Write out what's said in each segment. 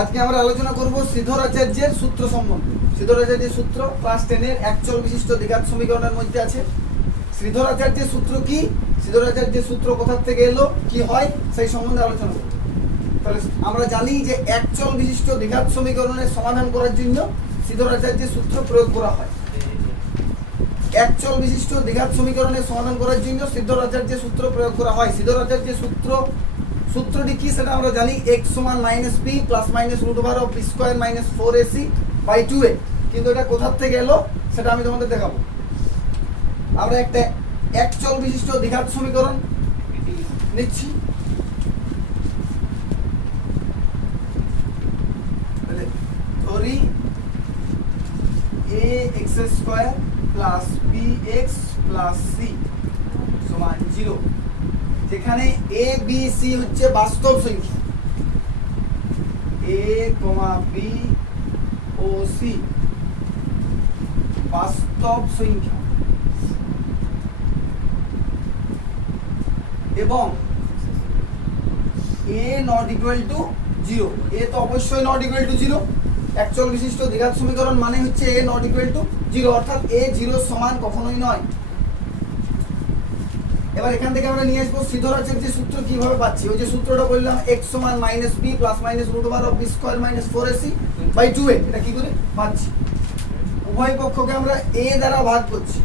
আজকে আমরা আলোচনা করব সিদ্ধরাচার্যের সূত্র সম্বন্ধে। সিদ্ধরাচার্যের সূত্র ক্লাস 10 এর একচল বিশিষ্ট দ্বিঘাত সমীকরণের মধ্যে আছে। সিদ্ধরাচার্যের সূত্র কি, সিদ্ধরাচার্যের সূত্র কোথা থেকে এলো, কি হয়, সেই সম্বন্ধে আলোচনা করব। তাহলে আমরা জানি যে একচল বিশিষ্ট দ্বিঘাত সমীকরণের সমাধান করার জন্য সিদ্ধরাচার্যের সূত্র প্রয়োগ করা হয়। একচল বিশিষ্ট দ্বিঘাত সমীকরণের সমাধান করার জন্য সিদ্ধরাচার্যের সূত্র প্রয়োগ করা হয়। সিদ্ধরাচার্যের সূত্রটি কি সেটা আমরা জানি, x সমান -b plus minus √b square minus 4ac by 2a। কিন্তু এটা কোথা থেকে এলো সেটা আমি তোমাদের দেখাবো। আমরা একটা একচল বিশিষ্ট দ্বিঘাত সমীকরণ নিচ্ছি। ধরি ax² plus bx plus c সমান 0, যেখানে a b c হচ্ছে বাস্তব সংখ্যা, a, b ও c বাস্তব সংখ্যা, এবং a not equal to 0। a তো অবশ্যই not equal to 0। একচল বিশিষ্ট দ্বিঘাত সমীকরণ মানে হচ্ছে a not equal to 0, অর্থাৎ a 0 সমান কখনোই নয়। এবার এখান থেকে আমরা নিয়ে আসবো সিদ্ধরাচার্যের সূত্র কিভাবে পাচ্ছি। ওই যে সূত্রটা বললাম, x সমান -b plus minus √b square minus 4ac by 2a, এটা কি করে পাচ্ছি? উভয় পক্ষকে আমরা a দ্বারা ভাগ করছি,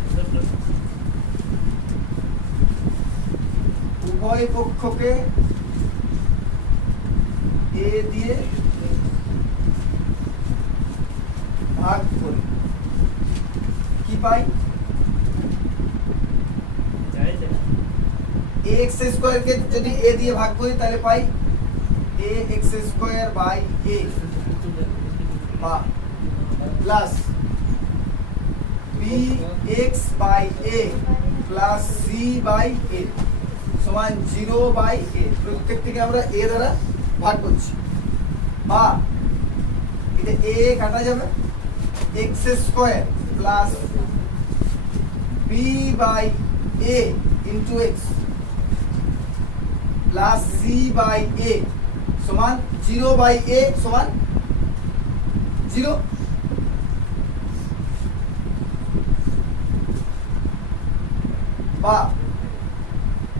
উভয় পক্ষকে a দিয়ে ভাগ করি, কি পাই? ax² কে যদি a দিয়ে ভাগ করি তাহলে পাই ax² বাই a বা plus bx by a plus c by a সমান 0 বাই a। প্রত্যেকটিকে আমরা a দ্বারা ভাগ করছি, বা এটা a কাটা যাবে, x² plus b by a into x plus c by a সমান 0 বাই a সমান 0। বা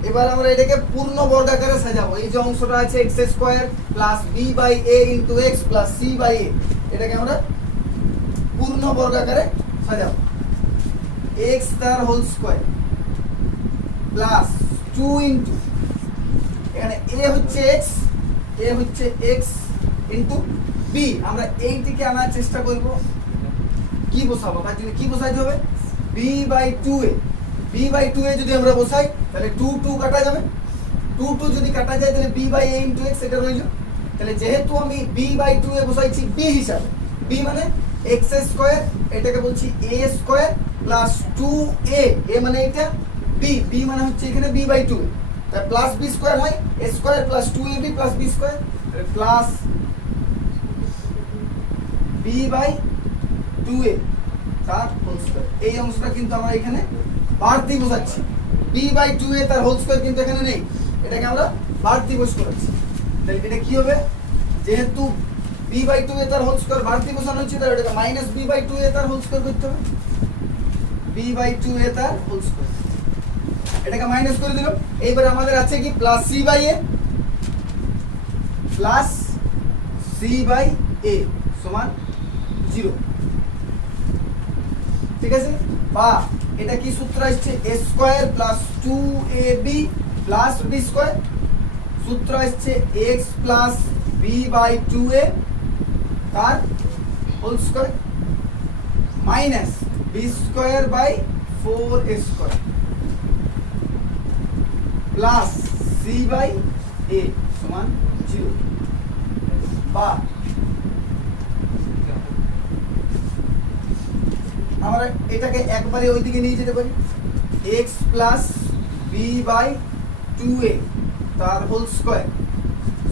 এবার আমরা এটাকে পূর্ণ বর্গাকারে সাজাবো। এই যে অংশটা আছে x² plus b by a into x plus c by a, এটাকে আমরা পূর্ণ বর্গাকারে সাজাবো। x তার হোল স্কয়ার প্লাস 2 ইন্টু, এখানে a হচ্ছে x ইন্টু b। আমরা এইটিকে আনার চেষ্টা করব, কি বসাবো? তার জন্য কি বসাইতে হবে? b by 2a। b by 2a যদি আমরা বসাই তাহলে 2 কাটা যাবে, 2 যদি কাটা যায় তাহলে b by a into x এটা রইল। তাহলে যেহেতু আমি b বাই 2a বসাইছি b হিসাবে, b মানে x², এটাকে বলছি a² প্লাস 2a, a মানে এটা, b মানে হচ্ছে এখানে b বাই 2a, তাই প্লাস b স্কয়ার হয়, a² plus 2ab plus b square plus b by 2a তার হোল স্কয়ার। এই অংশটা কিন্তু আমরা এখানে বাড়তি বসাচ্ছি, b বাই 2a তার হোল স্কয়ার কিন্তু এখানে নেই, এটাকে আমরা বাড়তি বস করাচ্ছি। তাহলে এটা কি হবে? যেহেতু b বাই 2a তার হোল স্কয়ার বাড়তি বসানো হচ্ছে, তাহলে এটাকে মাইনাস b বাই 2a তার হোল স্কয়ার করতে হবে, b বাই 2a তার হোল স্কয়ার, এটাকে মাইনাস করে দিলাম। এইবার আমাদের আছে কি? Plus c by a plus c by a সমান 0, ঠিক আছে? বা এটা কি সূত্র আসছে? a² plus 2ab plus b square, সূত্র আসছে x plus b by 2a তার whole square minus b square by 4a² plus c by a সমান 0। বা আমরা এটাকে একবারে ওইদিকে নিয়ে যেতে পারি, x plus b by 2a তার হোল স্কয়ার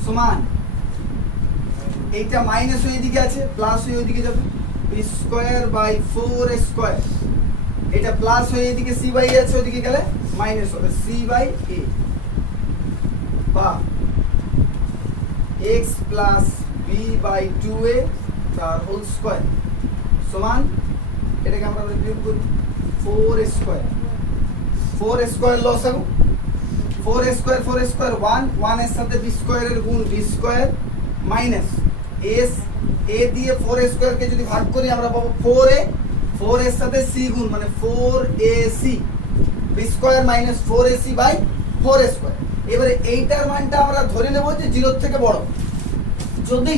সমান, এইটা মাইনাস হয়ে এদিকে আছে, প্লাস হয়ে ওইদিকে যাবে, b স্কয়ার বাই 4a², এটা প্লাস হয়ে এদিকে c বাই a আছে, ওইদিকে গেলে মাইনাস হবে c বাই a। বা x plus b b by two a তার হোল স্কোয়ার সমান এটাকে আমরা বিয়োগ করি 4 স্কোয়ার লসাগু 4 স্কোয়ার 1 এর সাথে বি স্কোয়ারের গুণ B square minus S A দিয়ে 4 স্কোয়ারকে যদি ভাগ করি আমরা পাবো 4 এর সাথে সি গুণ মানে 4ac B square minus 4ac by 4 square. এবারে এইটার মানটা আমরা ধরে নেব যে 0 থেকে বড়। যদি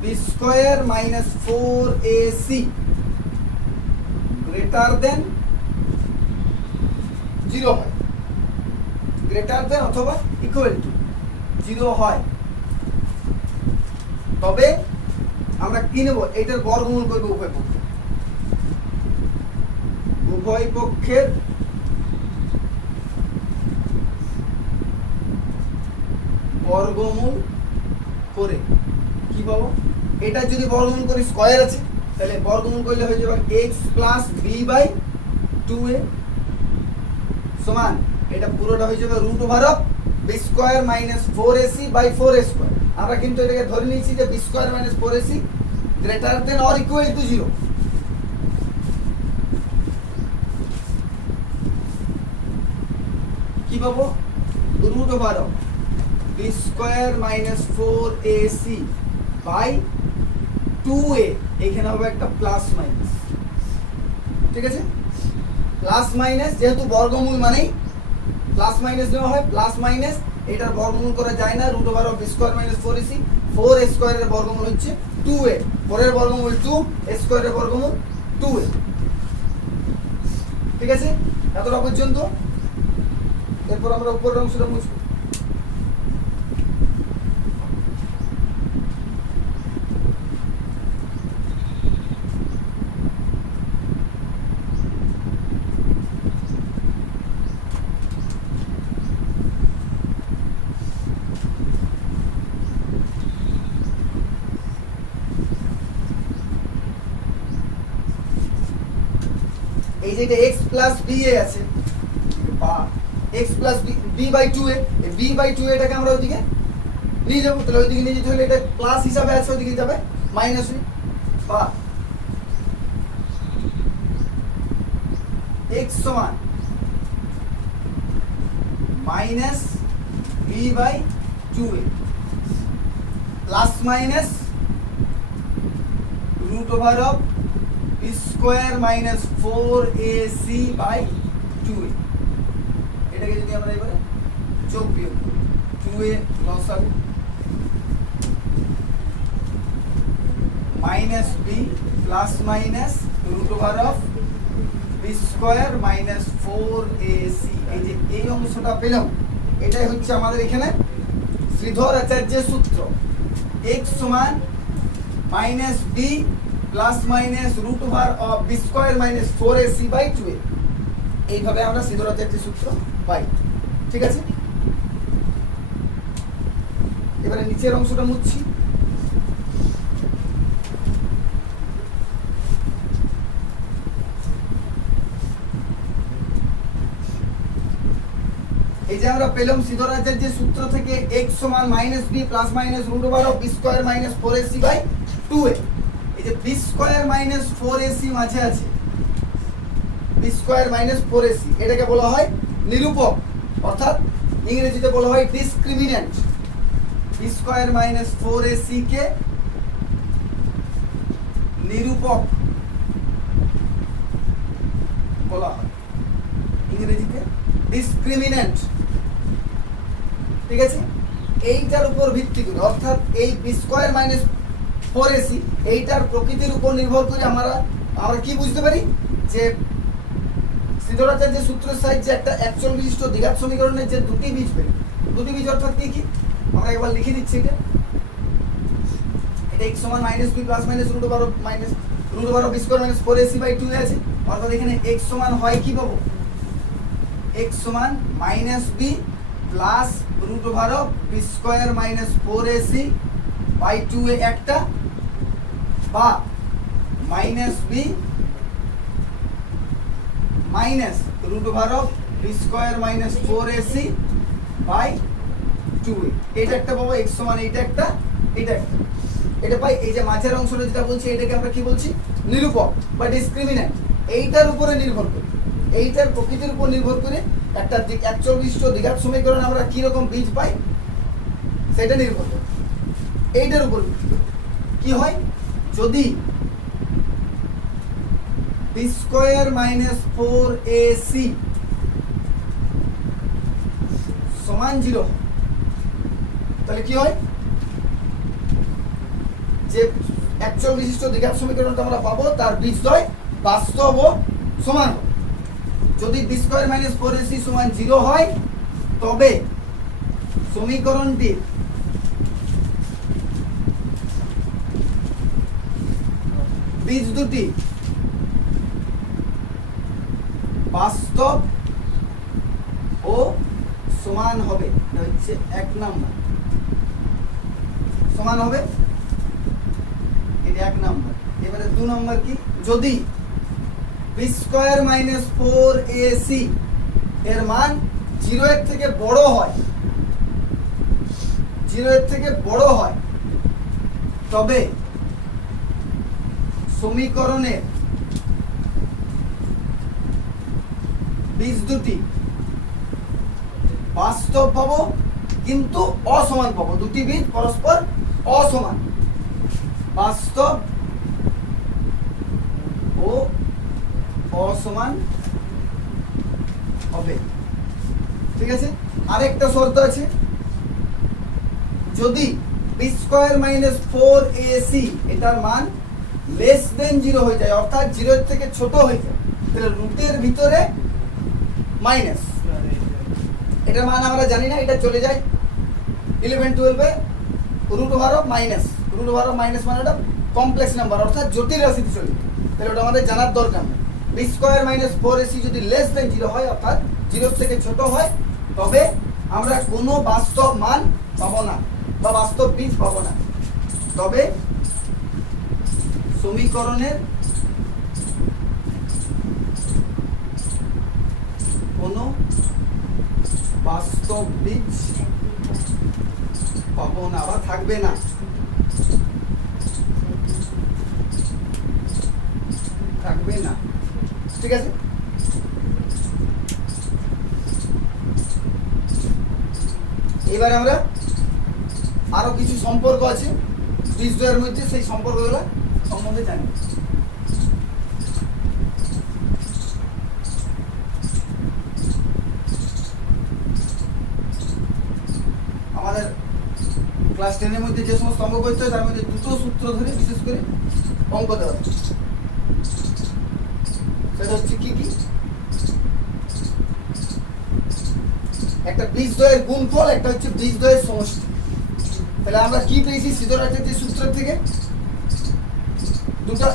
B square minus 4ac greater than 0 হয়, গ্রেটার দেন অথবা ইকুয়াল টু 0 হয়, তবে আমরা কি নেব, এটার বর্গমূল করব উভয় পক্ষের বর্গমূল করে কি পাবো, এটা যদি বর্গমূল করি স্কয়ার আছে তাহলে বর্গমূল করলে হয়ে যাবে x plus B by two a সমান এটা পুরোটা হয়ে যাবে root over of B square minus 4ac by 4 square. আমরা কিন্তু এটাকে ধরে নিয়েছি যে b square minus 4ac greater than or equal to 0। কি পাবো, root over of B square minus 4ac by 2a, এখানে হবে একটা প্লাস মাইনাস, ঠিক আছে, প্লাস মাইনাস যেহেতু বর্গমূল মানেই প্লাস মাইনাস নেওয়া হয়, প্লাস মাইনাস এটার বর্গমূল করা যায় না, root over of B square minus 4ac 4 স্কয়ারের বর্গমূল হচ্ছে 2a, 4 এর বর্গমূল 2, স্কয়ারের বর্গমূল 2a, ঠিক আছে, এতটা পর্যন্ত। এরপর আমরা উপরের অংশটা মুছব। এই যে এটা x প্লাস বি এ আছে বা x plus B by two A, B by two এটাকে আমরা ওইদিকে নিয়ে যাবো, তাহলে ওইদিকে নিয়ে যেতে হলে এটা প্লাস হিসাবে আছে, ওইদিকে যাবে মাইনাস বা x সমান minus B by two A plus minus root over of B square minus 4ac by 2a। এটাকে যদি আমরা এবারে যোগ বিয়োগ করি 2a লসাগু minus B plus minus root over of B square minus 4ac, এই যে এই অংশটা পেলাম, এটাই হচ্ছে আমাদের এখানে শ্রীধর আচার্যের সূত্র, x সমান minus B plus minus root over of B square minus 4ac by 2a, এইভাবে আমরা শ্রীধর আচার্যের সূত্র পাই, ঠিক আছে। এবারে নিচের অংশটা মুছছি। এই যে আমরা পেলাম শ্রীধর আচার্যের সূত্র থেকে x সমান minus B plus minus root over of B square minus 4ac by 2a। এই যে বি স্কয়ার মাইনাস 4ac মাঝে আছে, বি স্কয়ার মাইনাস 4ac, এটাকে বলা হয় নিরূপক, অর্থাৎ ইংরেজিতে বলা হয় ডিসক্রিমিন্যান্ট। বি স্কয়ার মাইনাস 4ac কে নিরূপক বলা হয়, ইংরেজিতে ডিসক্রিমিন্যান্ট, ঠিক আছে। এইটার উপর ভিত্তি করে অর্থাৎ এই বি স্কয়ার মাইনাস 4ac এইটার প্রকৃতির উপর নির্ভর করে আমরা কি বুঝতে পারি যে শ্রীধর আচার্যের সূত্রের সাহায্যে একটা অ্যাকচুয়াল বিশিষ্ট দ্বিঘাত সমীকরণের যে দুটি বীজ পেল, দুটি বীজ অর্থাৎ কি কি আমরা একবার লিখে দিচ্ছি। এটা x সমান minus B plus minus root over of B square minus 4ac by 2a আছে, অর্থাৎ এখানে x সমান হয় কি পাবো, x সমান minus B plus root over of B square minus 4ac by 2a একটা, বা minus b minus root over of B square minus 4ac by 2a, এটা একটা পাবো x সমান এটা একটা, এটা একটা, এটা পাই। এই যে মাঝের অংশটা যেটা বলছি এটাকে আমরা কি বলছি, নিরূপক বা ডিসক্রিমিন্যান্ট। এইটার উপরে নির্ভর করে, এইটার প্রকৃতির উপর নির্ভর করে একটা একচল বিশিষ্ট দ্বিঘাত সমীকরণ আমরা কি রকম বীজ পাই সেটা নির্ভর করে। এইটার উপর কি হয়, যদি b স্কয়ার মাইনাস 4ac সমান 0, তাহলে কি হয়, যে একচল বিশিষ্ট দ্বিঘাত সমীকরণটা আমরা পাবো তার বীজদ্বয় বাস্তব ও সমান হবে। যদি b স্কয়ার মাইনাস 4ac সমান 0 হয় তবে সমীকরণটির বীজ দুটি বাস্তব ও সমান হবে, এটা হচ্ছে 1 নাম্বার, সমান হবে, এটা 1 নাম্বার। এবারে 2 নাম্বার কি, যদি b স্কয়ার মাইনাস 4ac এর মান 0 এর থেকে বড় হয়, 0 এর থেকে বড় হয়, তবে সমীকরণের বীজ দুটি বাস্তব পাবো কিন্তু অসমান পাবো, দুটি বীজ পরস্পর অসমান, বাস্তব ও অসমান হবে। ঠিক আছে, আরেকটা শর্ত আছে, যদি b স্কয়ার মাইনাস 4ac এটার মান লেস দেন 0 হয়ে যায়, অর্থাৎ 0 এর থেকে ছোট হয়ে যায়, তাহলে রুটের ভিতরে মাইনাস, এটার মান আমরা জানি না, এটা চলে যায় 11 12 এ root over of minus, root over of minus মানে ওটা কমপ্লেক্স নাম্বার অর্থাৎ জটিল রাশিতে চলে যায়, তাহলে ওটা আমাদের জানার দরকার নেই। b স্কয়ার মাইনাস 4ac যদি লেস দেন 0 হয় অর্থাৎ 0 থেকে ছোট হয়, তবে আমরা কোনো বাস্তব মান পাবো না বা বাস্তব বীজ পাবো না, তবে সমীকরণের কোনো বাস্তব বীজ পাবো না বা থাকবে না, থাকবে না। ঠিক আছে, এবারে আমরা আরো কিছু সম্পর্ক আছে বীজদ্বয়ের মধ্যে, সেই সম্পর্কগুলো সম্বন্ধে জানি। আমাদের ক্লাস 10 এর মধ্যে যে সমস্ত অঙ্ক করতে হয় তার মধ্যে দুটো সূত্র ধরে বিশেষ করে অঙ্ক দেওয়া হয়, সেটা হচ্ছে কি কি, একটা বীজদ্বয়ের গুণফল, একটা হচ্ছে বীজদ্বয়ের সমষ্টি। তাহলে আমরা কি পেয়েছি সিদ্ধার্থের যে সূত্রের থেকে, দুটো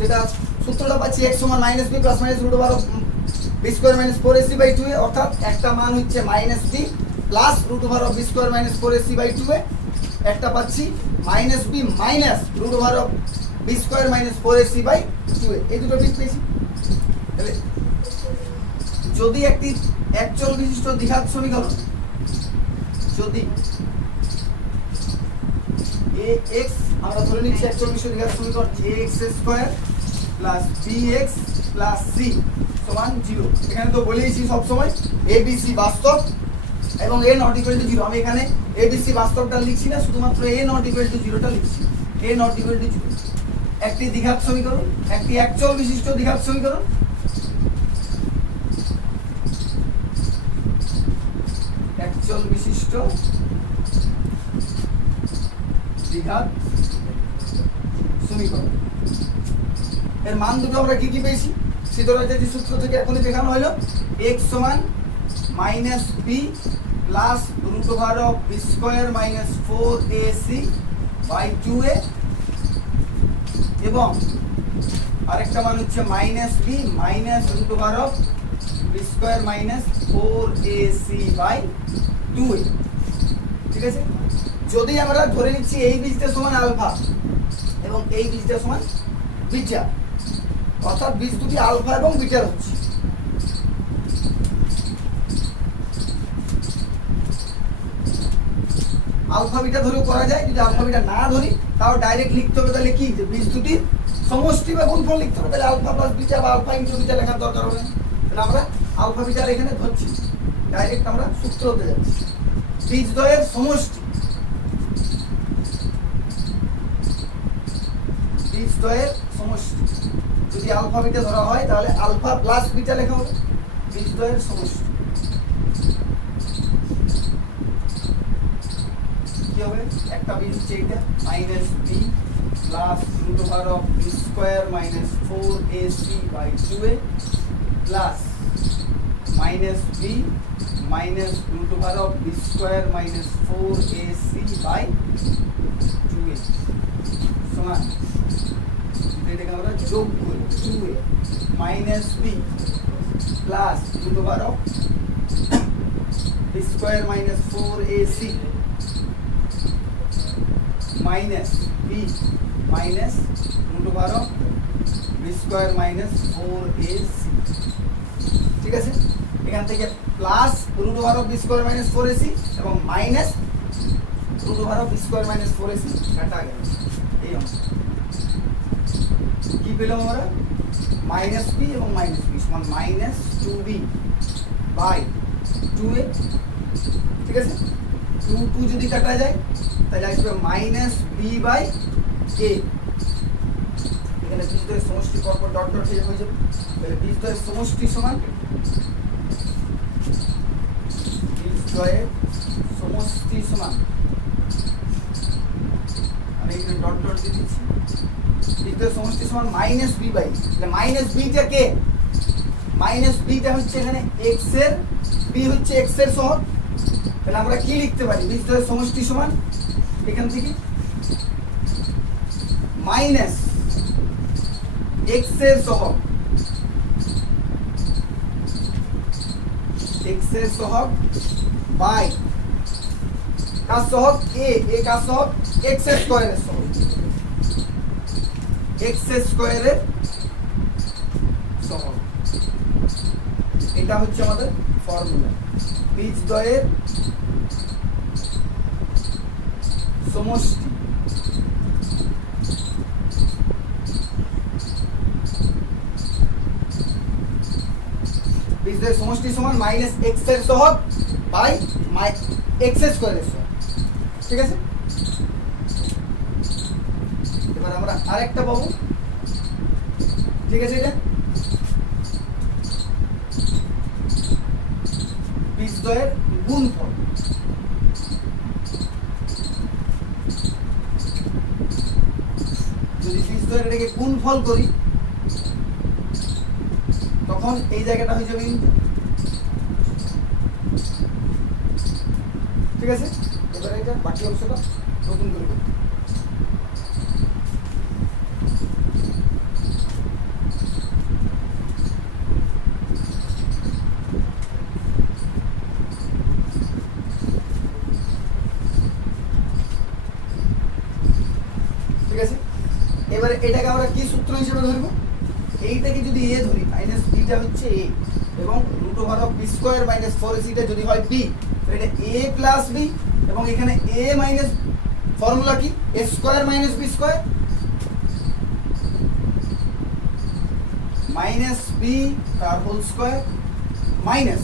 যেটা সূত্রটা পাচ্ছি x সমান minus B plus minus root over b square minus 4ac by 2a, অর্থাৎ একটা মান হচ্ছে minus B plus root over of b square minus 4ac by 2a, একটা পাচ্ছি minus b minus root over of b square minus 4ac by 2a, এই দুটো বীজ পেয়েছি। তাহলে যদি একটি একচল বিশিষ্ট দ্বিঘাত সমীকরণ, যদি ax আমরা ধরে নিচ্ছি একচল বিশিষ্ট দ্বিঘাত সমীকরণ ax square plus bx plus c সমান 0, এখানে তো বলেইছি সব সময় abc বাস্তব এবং a নট ইকুয়াল টু 0, আমি এখানে abc বাস্তবটা লিখছি না, শুধুমাত্র a নট ইকুয়াল টু 0টা লিখছি, a নট ইকুয়াল টু 0 একটি দ্বিঘাত সমীকরণ, একটি একচল বিশিষ্ট দ্বিঘাত সমীকরণ, একচল বিশিষ্ট দ্বিঘাত সমীকরণ। এর মান দুটো আমরা কি কি পেয়েছি সিদ্ধার্থের যে সূত্র থেকে এখনই দেখানো হলো, x সমান minus B plus root over of b square minus 4ac by 2a, এবং আরেকটা মান হচ্ছে minus b minus root over of b square minus 4ac by 2a। ঠিক আছে, যদি আমরা ধরে নিচ্ছি এই বীজটা সমান আলফা এবং এই বীজটা সমান বিটা, অর্থাৎ বীজ দুটি আলফা এবং বিটার হচ্ছে, আলফা বিটা ধরেও করা যায়, যদি আলফা বিটা না ধরি তাও ডাইরেক্ট লিখতে হবে, তাহলে কি যে বীজ দুটির সমষ্টি বা গুণফল লিখতে হবে, তাহলে আলফা প্লাস বিটা বা আলফা ইনটু বিটা লেখার দরকার হবে না। তাহলে আমরা আলফা বিটার এখানে ধরছি, ডাইরেক্ট আমরা সূত্রতে যাচ্ছি। বীজদ্বয়ের সমষ্টি, বীজদ্বয়ের সমষ্টি যদি আলফা বিটা ধরা হয় তাহলে আলফা প্লাস বিটা লেখা হবে বীজদ্বয়ের সমষ্টি। কি হবে? একটা বীজ হচ্ছে এটা minus B plus root over of B square minus 4ac by 2a plus minus b minus root over of B square minus 4ac by 2a সমান, এটাকে আমরা যোগ করি 2a minus B plus root over of B square minus 4ac minus b minus root over of B square minus 4ac। ঠিক আছে, এখান থেকে plus root over of B square minus 4ac এবং minus root over of B square minus 4ac কাটা গেল। এই অংশ কি পেলাম আমরা? মাইনাস বি এবং মাইনাস বি সমান মাইনাস 2b বাই 2a। ঠিক আছে, 2 যদি কাটা যায় তাহলে আসবে মাইনাস বি বাই a। এখানে বীজদ্বয়ের সমষ্টি পরপর ডট ডট হয়ে যাবে, তাহলে বীজদ্বয়ের সমষ্টি সমান বীজদ্বয়ের সমষ্টি সমান, আমি এখানে ডট ডট দিয়ে দিচ্ছি, বীজদ্বয়ের সমষ্টি সমান মাইনাস বি বাই, তাহলে মাইনাস বিটা কে? মাইনাস বিটা হচ্ছে এখানে x এর, বি হচ্ছে x এর সহগ, তাহলে আমরা কি লিখতে পারি? বীজদ্বয়ের সমষ্টি সমান এখান থেকে মাইনাস x এর সহগ, x এর সহগ বাই কার সহগ? a কার সহগ? x এর স্কয়ারের সহগ, x এর স্কয়ারের সহগ। এটা হচ্ছে আমাদের ফর্মুলা। বীজদ্বয়ের সমষ্টি বীজদ্বয়ের সমষ্টি সমান মাইনাস x এর সহগ বাই x এর স্কয়ারের সহগ। ঠিক আছে, এবার আমরা আরেকটা পাবো। ঠিক আছে, এটা বীজদ্বয়ের গুণফল। যদি বীজদ্বয়ের এটাকে গুণফল করি তখন এই জায়গাটা হয়ে যাবে ইনটু। ঠিক আছে, এবারে এটা বাকি অংশটা নতুন করে করতে। ঠিক আছে, এবারে এটাকে আমরা কি সূত্র হিসেবে ধরবো? এইটাকে যদি a ধরি, মাইনাস বিটা হচ্ছে a এবং root over of B square minus 4ac টা যদি হয় b, তাহলে এটা a প্লাস b এবং এখানে a মাইনাস ফর্মুলা কি? a square minus b square minus b তার whole square minus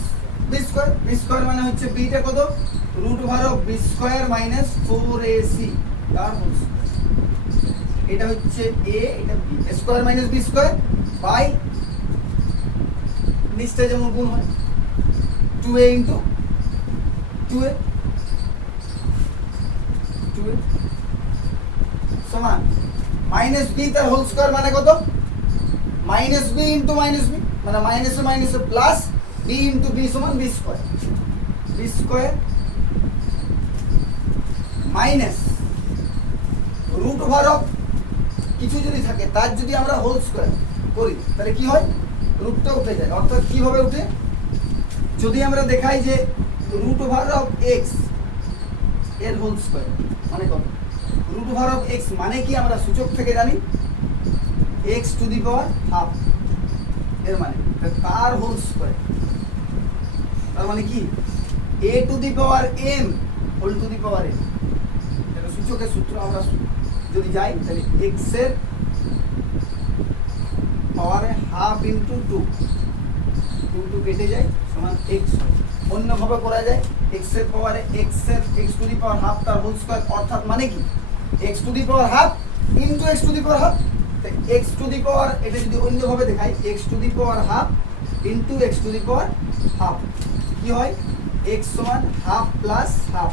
b square. b square মানে হচ্ছে b টা কত? Root over of b square minus 4ac তার হোল স্কয়ার। এটা হচ্ছে a, এটা b, square minus b square by নিচটা যেমন গুণ হয় 2a ইনটু 2a সমান মাইনাস b তার হোল স্কয়ার মানে কত? Minus b into minus b মানে মাইনাসে মাইনাসে প্লাস b ইনটু b সমান b square. b square minus root over of কিছু যদি থাকে তার যদি আমরা হোল স্কয়ার করি তাহলে কি হয়? রুটটা উঠে যায়। অর্থাৎ কিভাবে উঠে? যদি আমরা দেখাই যে রুট ওভার অফ x এর হোল স্কয়ার মানে কত? রুট ওভার অফ x মানে কি আমরা সূচক থেকে জানি x to the power half, এর মানে তার হোল স্কয়ার, তার মানে কি a to the power m whole to the power n সূচকের সূত্র আমরা যদি যাই তাহলে এক্স এর পাওয়ারে হাফ ইন্টু টু, টু কেটে যায় সমান এক্স। অন্যভাবে করা যায় এক্স এর পাওয়ারে x to the power half তার হোল স্কয়ার, অর্থাৎ মানে কি x to the power half into x to the power half. X to the power, এটা যদি অন্যভাবে দেখাই x to the power half into x to the power half, কি হয় এক্স সমান হাফ প্লাস হাফ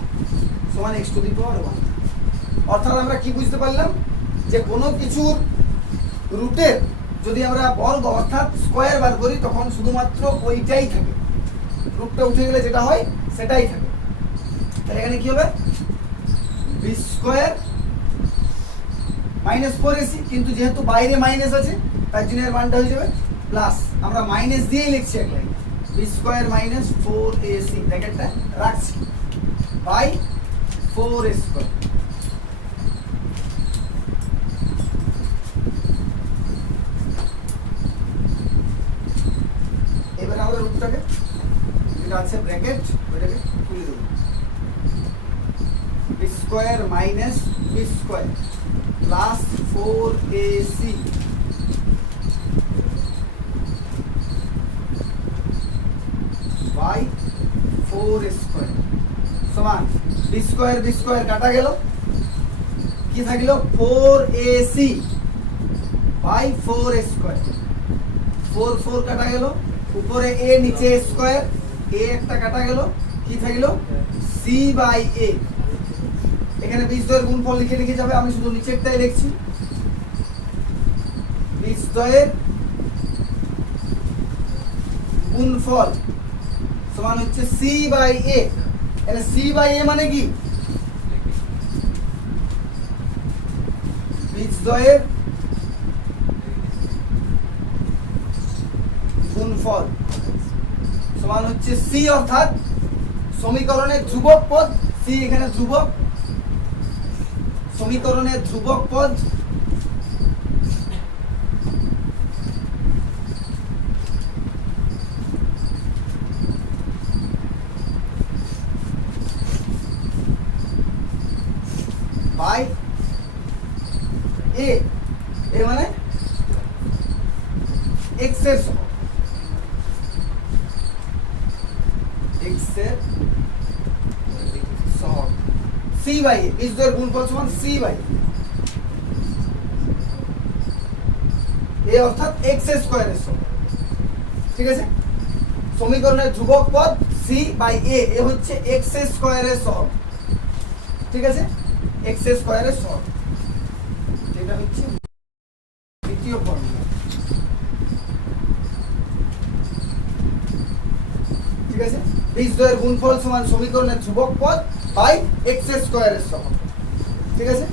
সমান x to the power one. অর্থাৎ আমরা কি বুঝতে পারলাম যে কোনো কিছুর রুটের যদি আমরা বর্গ অর্থাৎ স্কয়ার বার করি তখন শুধুমাত্র ওইটাই থাকে, রুটটা উঠে গেলে যেটা হয় সেটাই থাকে। তাহলে এখানে কি হবে বি স্কয়ার মাইনাস 4ac, কিন্তু যেহেতু বাইরে মাইনাস আছে তার জন্য এর মানটা হয়ে যাবে প্লাস, আমরা মাইনাস দিয়েই লিখছি এক line b square minus 4ac ব্র্যাকেটটা রাখছি বাই 4a স্কয়ার। এবার আমরা রুটটাকে যেটা আছে ব্র্যাকেট ওইটাকে খুলে দেবো, b square minus b square plus 4ac by 4a square সমান বি স্কয়ার কাটা গেল, কি থাকলো 4ac বাই 4a স্কয়ার, 4 কাটা গেল, উপরে a নিচে স্কয়ার, a একটা কাটা গেল, কি থাকলো c বাই a। এখানে বীজদ্বয়ের গুণফল লিখে যাবে, আমি শুধু নিচেরটাই লিখছি বীজদ্বয়ের গুণফল সমান হচ্ছে c বাই a। এখানে c বাই a মানে কি বীজদ্বয়ের গুণফল সমান হচ্ছে c, অর্থাৎ সমীকরণের ধ্রুবক পদ c, এখানে ধ্রুবক, সমীকরণের ধ্রুবক পদ বাই a, a মানে x এর সহগ, x এর সহগ c বাই a, বীজদ্বয়ের গুণফল সমান c বাই a অর্থাৎ x স্কয়ারের সহগ। ঠিক আছে, সমীকরণের ধ্রুবক পদ c বাই a, এ হচ্ছে x স্কয়ারের সহগ। ঠিক আছে, x স্কয়ারের সহগ, এটা হচ্ছে দ্বিতীয় ফর্মুলা। ঠিক আছে, বীজদ্বয়ের গুণফল সমান সমীকরণের ধ্রুবক পদ বাই x স্কয়ারের সহগ। ঠিক আছে।